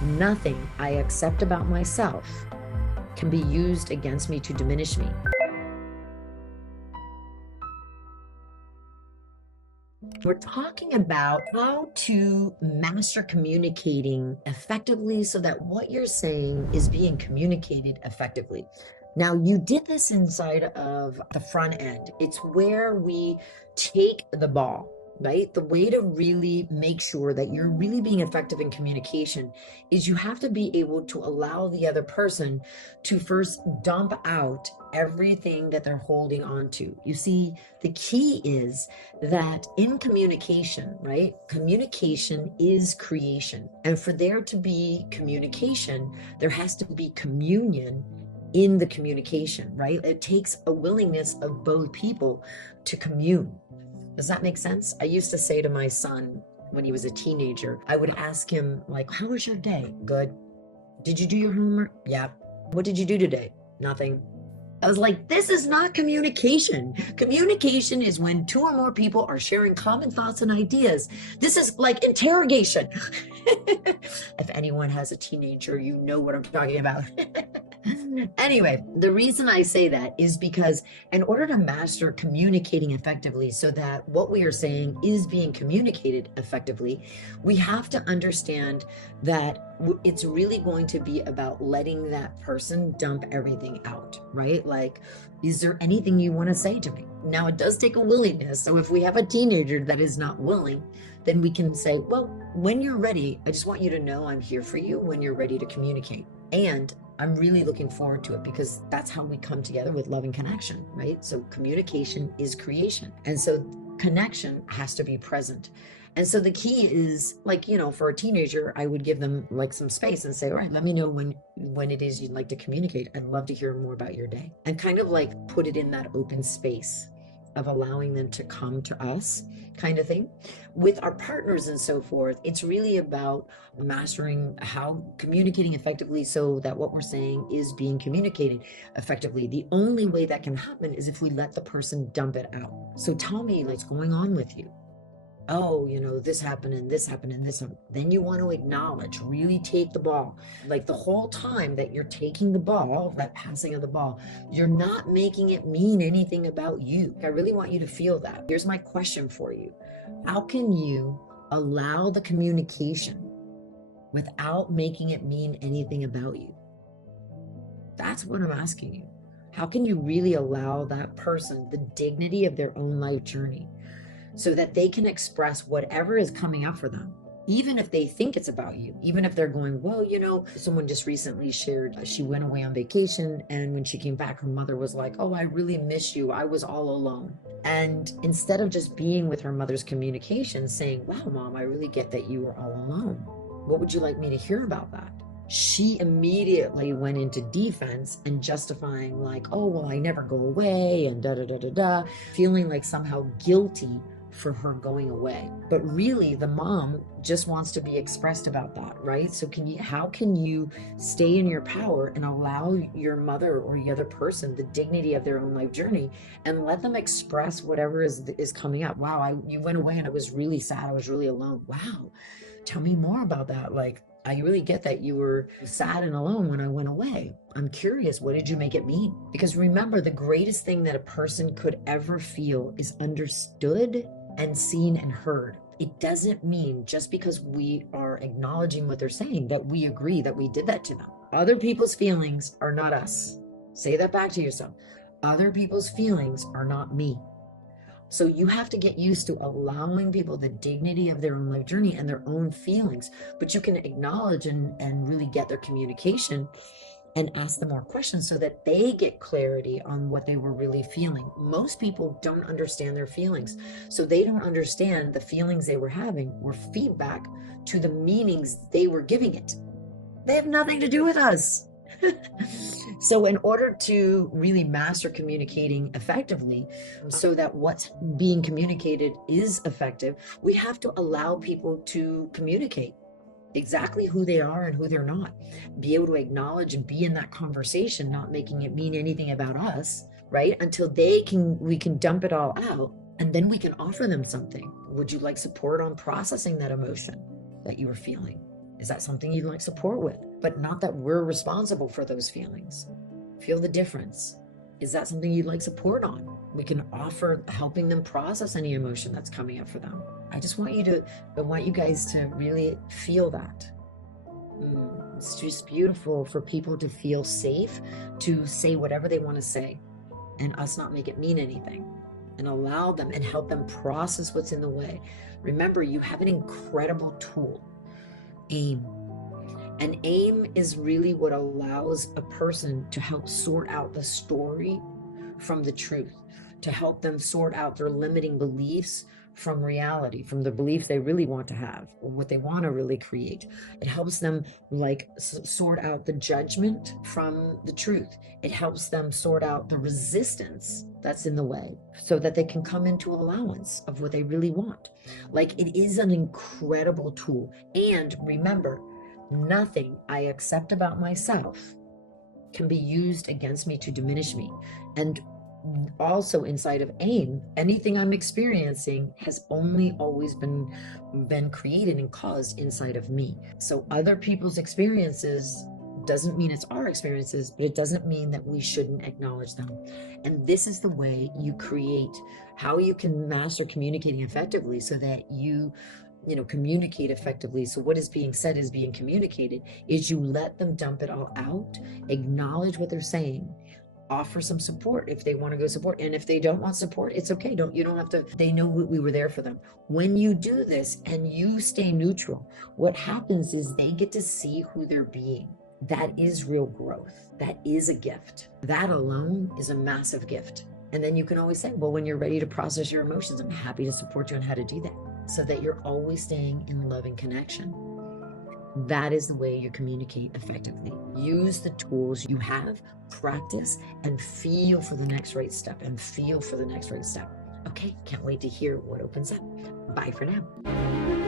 Nothing I accept about myself can be used against me to diminish me. We're talking about how to master communicating effectively so that what you're saying is being communicated effectively. Now, you did this inside of the front end. It's where we take the ball, right? The way to really make sure that you're really being effective in communication is you have to be able to allow the other person to first dump out everything that they're holding on to. You see, the key is that in communication, right? Communication is creation. And for there to be communication, there has to be communion in the communication, right? It takes a willingness of both people to commune. Does that make sense? I used to say to my son when he was a teenager, I would ask him, like, how was your day? Good. Did you do your homework? Yeah. What did you do today? Nothing. I was like, this is not communication. Communication is when two or more people are sharing common thoughts and ideas. This is like interrogation. If anyone has a teenager, you know what I'm talking about. Anyway, the reason I say that is because in order to master communicating effectively so that what we are saying is being communicated effectively, we have to understand that it's really going to be about letting that person dump everything out, right? Like, is there anything you want to say to me? Now, it does take a willingness. So if we have a teenager that is not willing, then we can say, well, when you're ready, I just want you to know I'm here for you when you're ready to communicate. And I'm really looking forward to it because that's how we come together with love and connection, right? So communication is creation. And so connection has to be present. And so the key is, like, for a teenager, I would give them like some space and say, all right, let me know when it is you'd like to communicate. I'd love to hear more about your day. And kind of like put it in that open space of allowing them to come to us, kind of thing. With our partners and so forth, it's really about mastering how communicating effectively so that what we're saying is being communicated effectively. The only way that can happen is if we let the person dump it out. So tell me what's going on with you. Oh, this happened and this happened and this happened. Then you want to acknowledge, really take the ball. Like the whole time that you're taking the ball, that passing of the ball, you're not making it mean anything about you. I really want you to feel that. Here's my question for you. How can you allow the communication without making it mean anything about you? That's what I'm asking you. How can you really allow that person the dignity of their own life journey so that they can express whatever is coming up for them, even if they think it's about you, even if they're going, well, someone just recently shared she went away on vacation, and when she came back, her mother was like, oh, I really miss you. I was all alone. And instead of just being with her mother's communication, saying, wow, mom, I really get that you were all alone. What would you like me to hear about that? She immediately went into defense and justifying, like, oh, well, I never go away, and da da da da da, feeling like somehow guilty for her going away. But really, the mom just wants to be expressed about that, right? So how can you stay in your power and allow your mother or the other person the dignity of their own life journey and let them express whatever is coming up? Wow, you went away and I was really sad. I was really alone. Wow. Tell me more about that. Like, I really get that you were sad and alone when I went away. I'm curious, what did you make it mean? Because remember, the greatest thing that a person could ever feel is understood and seen and heard. It doesn't mean just because we are acknowledging what they're saying that we agree that we did that to them. Other people's feelings are not us. Say that back to yourself. Other people's feelings are not me. So you have to get used to allowing people the dignity of their own life journey and their own feelings, but you can acknowledge and really get their communication and ask them more questions so that they get clarity on what they were really feeling. Most people don't understand their feelings. So they don't understand the feelings they were having were feedback to the meanings they were giving it. They have nothing to do with us. So in order to really master communicating effectively so that what's being communicated is effective, we have to allow people to communicate exactly who they are and who they're not. Be able to acknowledge and be in that conversation, not making it mean anything about us, right? Until we can dump it all out, and then we can offer them something. Would you like support on processing that emotion that you were feeling? Is that something you'd like support with? But not that we're responsible for those feelings. Feel the difference. Is that something you'd like support on? We can offer helping them process any emotion that's coming up for them. I want you guys to really feel that. It's just beautiful for people to feel safe to say whatever they want to say and us not make it mean anything, and allow them and help them process what's in the way. Remember, you have an incredible tool, AIM. And AIM is really what allows a person to help sort out the story from the truth, to help them sort out their limiting beliefs from reality, from the beliefs they really want to have, or what they want to really create. It helps them sort out the judgment from the truth. It helps them sort out the resistance that's in the way so that they can come into allowance of what they really want. Like, it is an incredible tool. And remember, nothing I accept about myself can be used against me to diminish me. And also inside of AIM, anything I'm experiencing has only always been created and caused inside of me. So other people's experiences doesn't mean it's our experiences, but it doesn't mean that we shouldn't acknowledge them. And this is the way you create how you can master communicating effectively so that you communicate effectively. So what is being said is being communicated, is you let them dump it all out, acknowledge what they're saying, offer some support if they want to go support. And if they don't want support, it's okay. You don't have to, they know we were there for them. When you do this and you stay neutral, what happens is they get to see who they're being. That is real growth. That is a gift. That alone is a massive gift. And then you can always say, well, when you're ready to process your emotions, I'm happy to support you on how to do that, so that you're always staying in love and connection. That is the way you communicate effectively. Use the tools you have, practice, and feel for the next right step, Okay, can't wait to hear what opens up. Bye for now.